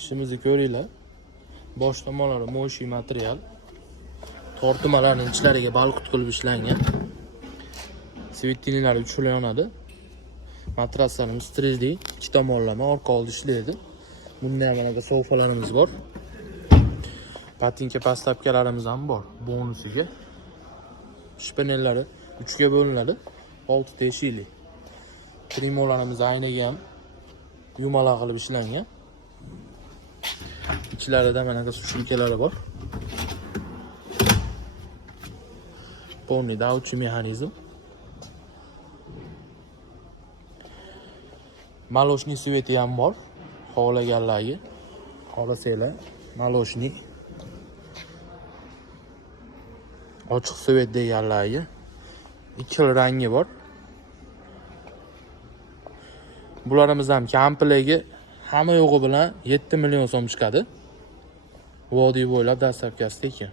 İşimizni ko'ringlar. Bosh tomonlari mo'shi material. Tortmalarning ichlariga balqut qilib ishlangan. Svetinilar uchula yonadi. Matraslarimiz 3D, ikki tomonlama orqa oldi ishlaydi. Bunda ham mana sofalarimiz bor. Patinka pastapkalarimiz ham bor bonusiga. Shpanellari 3 ga bo'linadi. 6 teshikli. Trimolarimiz aynaga ham yumaloq qilib ishlangan. İçleride mana sushilkalari bor. Polni davchi mexanizm. Maloshni sveti ham bor. Xohlaganlarga. Xohlasanglar maloshni ochiq svet deganlarga ikki xil rangi bor. Bularimiz ham komplegi hamma yo'g'i bilan 7 million so'm chiqadi. Vodiy bo'ylab dastavkasi ekan.